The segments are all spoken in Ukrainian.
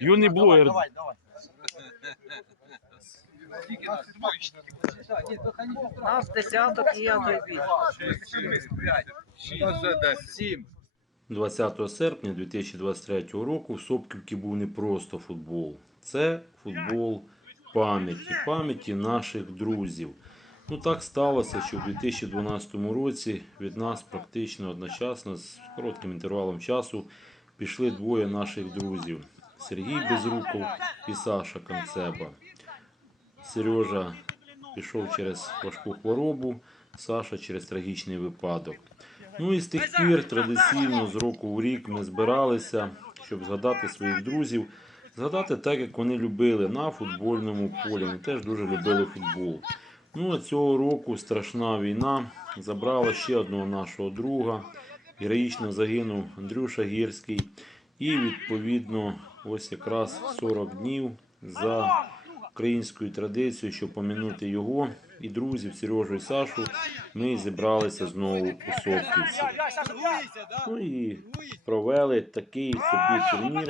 Юний блогер. Давай, давай. Нас десяток і я. 7. 20 серпня 2023 року в Сопківці був не просто футбол. Це футбол пам'яті, пам'яті наших друзів. Ну так сталося, що в 2012 році від нас практично одночасно з коротким інтервалом часу пішли двоє наших друзів: Сергій Безруков і Саша Канцеба. Сережа пішов через важку хворобу, Саша через трагічний випадок. Ну і з тих пір традиційно з року в рік ми збиралися, щоб згадати своїх друзів, згадати так, як вони любили на футбольному полі. Вони теж дуже любили футбол. Ну а цього року страшна війна забрала ще одного нашого друга. Героїчно загинув Андрюша Гірський. І відповідно, ось якраз 40 днів за українською традицією, щоб помінути його і друзів Сережу і Сашу, ми зібралися знову у Сопківці. Ну і провели такий собі турнір.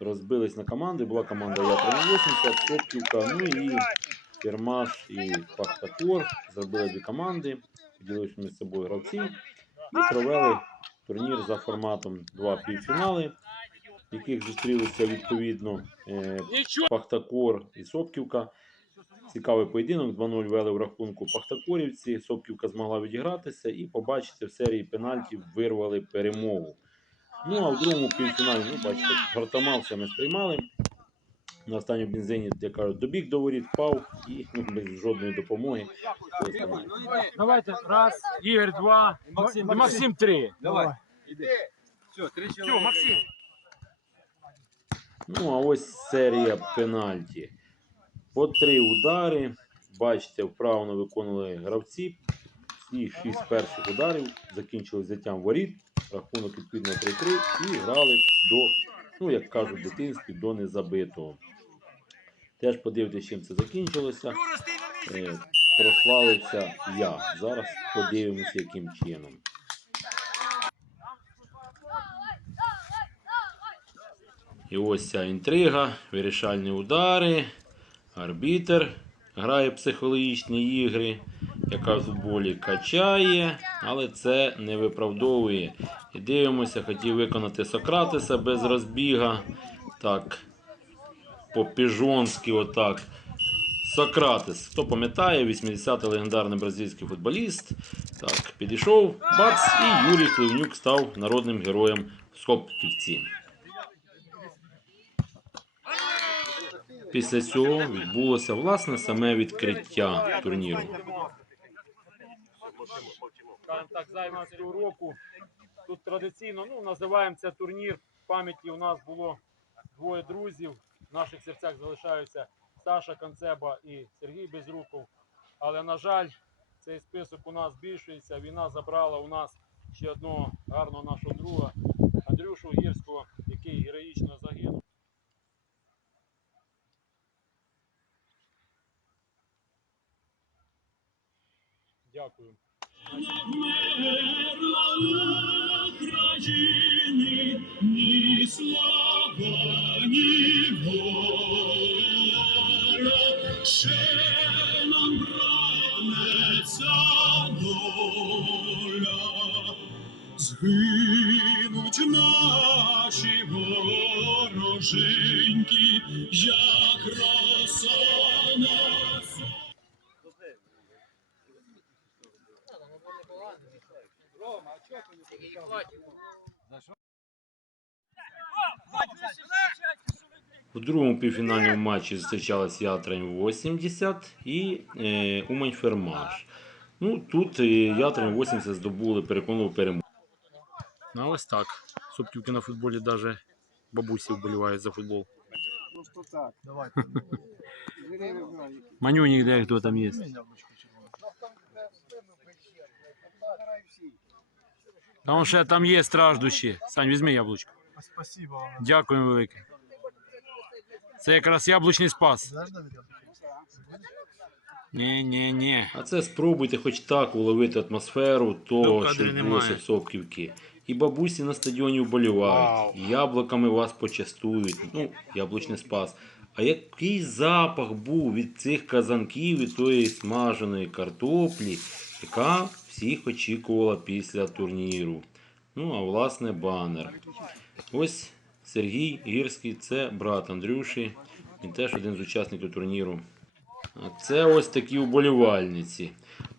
Розбились на команди. Була команда Я 80, Сопківка, ну і Фірмаш і Пахтакор. Зробили дві команди, поділилися між собою гравці і провели турнір за форматом два півфінали, яких зустрілися відповідно е, Пахтакор і Сопківка. Цікавий поєдинок. 2-0 вели в рахунку Пахтакорівці. Сопківка змогла відігратися і побачите, в серії пенальтів вирвали перемогу. Ну а в другому півфіналі, ну бачите, гартамався ми сприймали. На останньому бензині, як кажуть, добіг до воріт, впав і ну, без жодної допомоги. Давайте, раз, Ігор, два, Максим, і Максим, три. Давай. Іди. Все, три Все. Максим. Ну, а ось серія пенальті. По три удари. Бачите, вправно виконували гравці. Всі шість перших ударів закінчили взяттям воріт. Рахунок відповідно 3-3 і грали до, ну як кажуть, в дитинстві до незабитого. Теж подивитися, чим це закінчилося. Е, прославився я. Зараз подивимося, яким чином. І ось ця інтрига, вирішальні удари, арбітер грає психологічні ігри, яка в футболі качає, але це не виправдовує. І дивимося, хотів виконати Сократеса без розбіга. Так, по-піжонськи отак. Сократес. Хто пам'ятає, 80-й легендарний бразильський футболіст. Так, підійшов, бац, і Юрій Хливнюк став народним героєм в Скопківці. Після цього відбулося власне саме відкриття турніру. Так, займаємо цього року. Тут традиційно ну, називаємо це турнір пам'яті. У нас було двоє друзів. В наших серцях залишаються Саша Концеба і Сергій Безруков. Але, на жаль, цей список у нас збільшується. Війна забрала у нас ще одного гарного нашого друга Андрюшу Гірського, який героїчно загинув. Дякую. Ні слава, ні воля, ще нам бранеться доля. Згинуть наші вороженьки, У другому півфінальному матчі зустрічались Ятрень 80 і е, Умань Фермаш. Ну, тут е, Ятрень 80 здобули переконливу перемогу. Ну, ось так. Супківки на футболі навіть бабусі вболівають за футбол. Просто так. Давай. Манюнік, де хто там є. Там ще там є страждущі. Сань, візьми яблучко. Спасибо вам. Дякую велике. Це якраз яблучний спас. Ні, ні, ні. А це спробуйте хоч так уловити атмосферу того, що відбулося в Сопківці. І бабусі на стадіоні вболівають, і яблуками вас почастують. Ну, яблучний спас. А який запах був від цих казанків і тої смаженої картоплі, яка всіх очікувала після турніру. Ну, а власне банер. Ось Сергій Гірський, це брат Андрюші. Він теж один з учасників турніру. А це ось такі вболівальниці.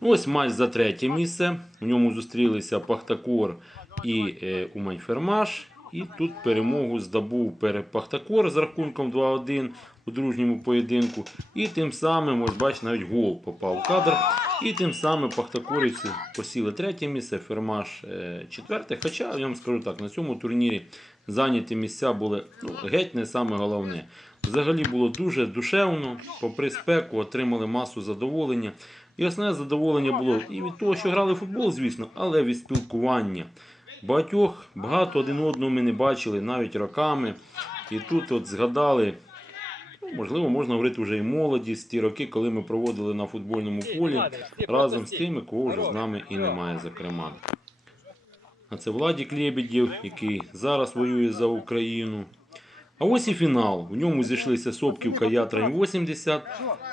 Ну, Ось матч за третє місце. У ньому зустрілися Пахтакор і е, Умань-Фермаш. І тут перемогу здобув пере- Пахтакор з рахунком 2-1 у дружньому поєдинку. І тим самим, ось бачите, навіть гол попав в кадр. І тим самим Пахтакорівці посіли третє місце, Фермаш е, четверте. Хоча, я вам скажу так, на цьому турнірі зайняті місця були ну, геть не саме головне. Взагалі було дуже душевно, попри спеку, отримали масу задоволення. І основне задоволення було і від того, що грали в футбол, звісно, але від спілкування. Багатьох багато один одного ми не бачили навіть роками. І тут от згадали, ну, можливо, можна говорити вже і молодість, ті роки, коли ми проводили на футбольному полі разом з тими, кого вже з нами і немає, зокрема. А це Владік Лебедєв, який зараз воює за Україну. А ось і фінал. В ньому зійшлися Сопківка Ятрань 80.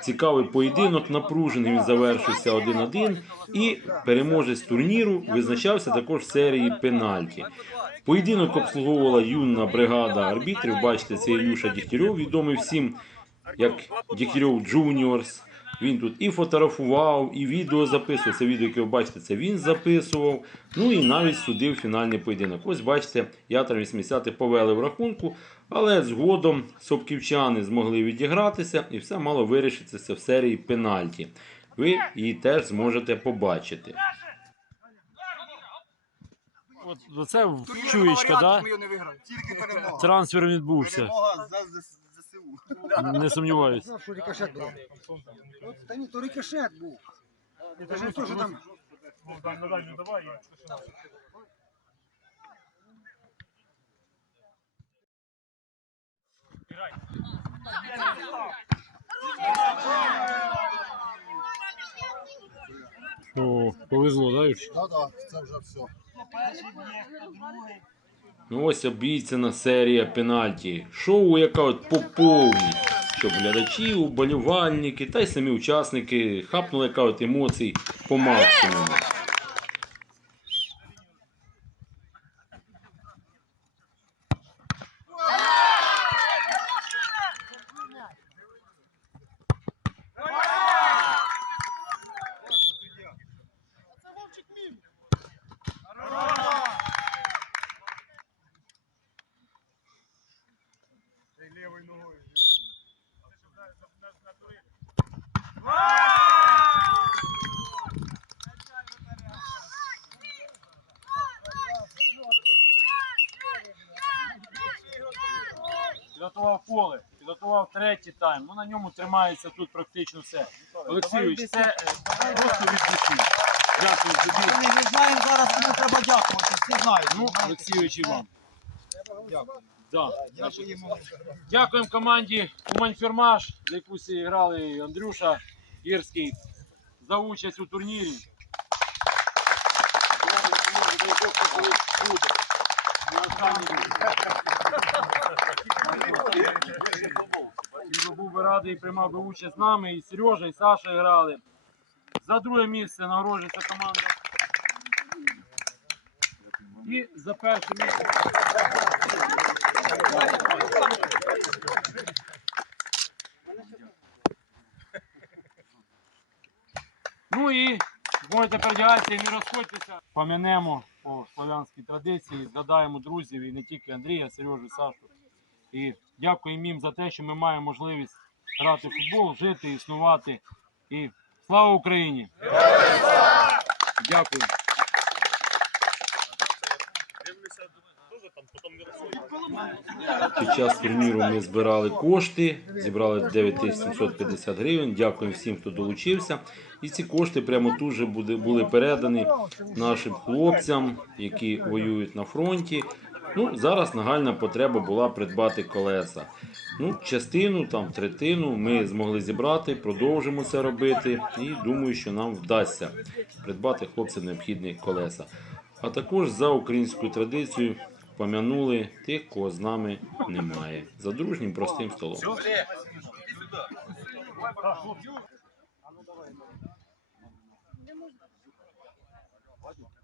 Цікавий поєдинок, напружений він завершився 1-1. І переможець турніру визначався також в серії пенальті. Поєдинок обслуговувала юна бригада арбітрів. Бачите, це Ілюша Дігтярьов, відомий всім як Дігтярьов Джуніорс. Він тут і фотографував, і відео записував. Це відео, яке ви бачите, це він записував. Ну і навіть судив фінальний поєдинок. Ось бачите, ятра 80 повели в рахунку, але згодом сопківчани змогли відігратися і все мало вирішитися в серії пенальті. Ви її теж зможете побачити. От це чуєчка, да? Тільки перемога. Трансфер відбувся. Перемога за. Не сумніваюся. Знав, що рикошет був. Та ні, то рикошет був. Це ж не то, що там. О, повезло, да, Юрчик? Так, це вже все. Ну ось обіцяна серія пенальті. Шоу, яка от поповні. щоб глядачі, уболівальники та й самі учасники хапнули яка от емоцій по максимуму. Третій тайм. Ну на ньому тримається тут практично все. Олексійович, це е, просто від душі. Дякую тобі. Ми не знаємо зараз, кому треба дякувати. Всі знають. Ну, Олексійович і вам. Дякую. Да. Дякуємо. Дякуємо команді Уманьфермаш, за яку всі грали і Андрюша Гірський за участь у турнірі. Бог, що буде. Не останній І був би радий приймав би участь з нами, і Сережа, і Саша грали. За друге місце нагороджується команда. І за перше місце. Ну і можете передягатися і не розходьтеся. Пам'янемо по славянській традиції, згадаємо друзів і не тільки Андрія, Сережу, Сашу. І дякуємо їм за те, що ми маємо можливість грати в футбол, жити, існувати. І слава Україні! Дякую. Під час турніру ми збирали кошти, зібрали 9750 гривень. Дякую всім, хто долучився. І ці кошти прямо тут же були передані нашим хлопцям, які воюють на фронті. Ну, Зараз нагальна потреба була придбати колеса. Ну, Частину, там, третину ми змогли зібрати, продовжимо це робити і думаю, що нам вдасться придбати хлопцям необхідні колеса. А також за українську традицію пам'янули тих, кого з нами немає. За дружнім простим столом. Ладно.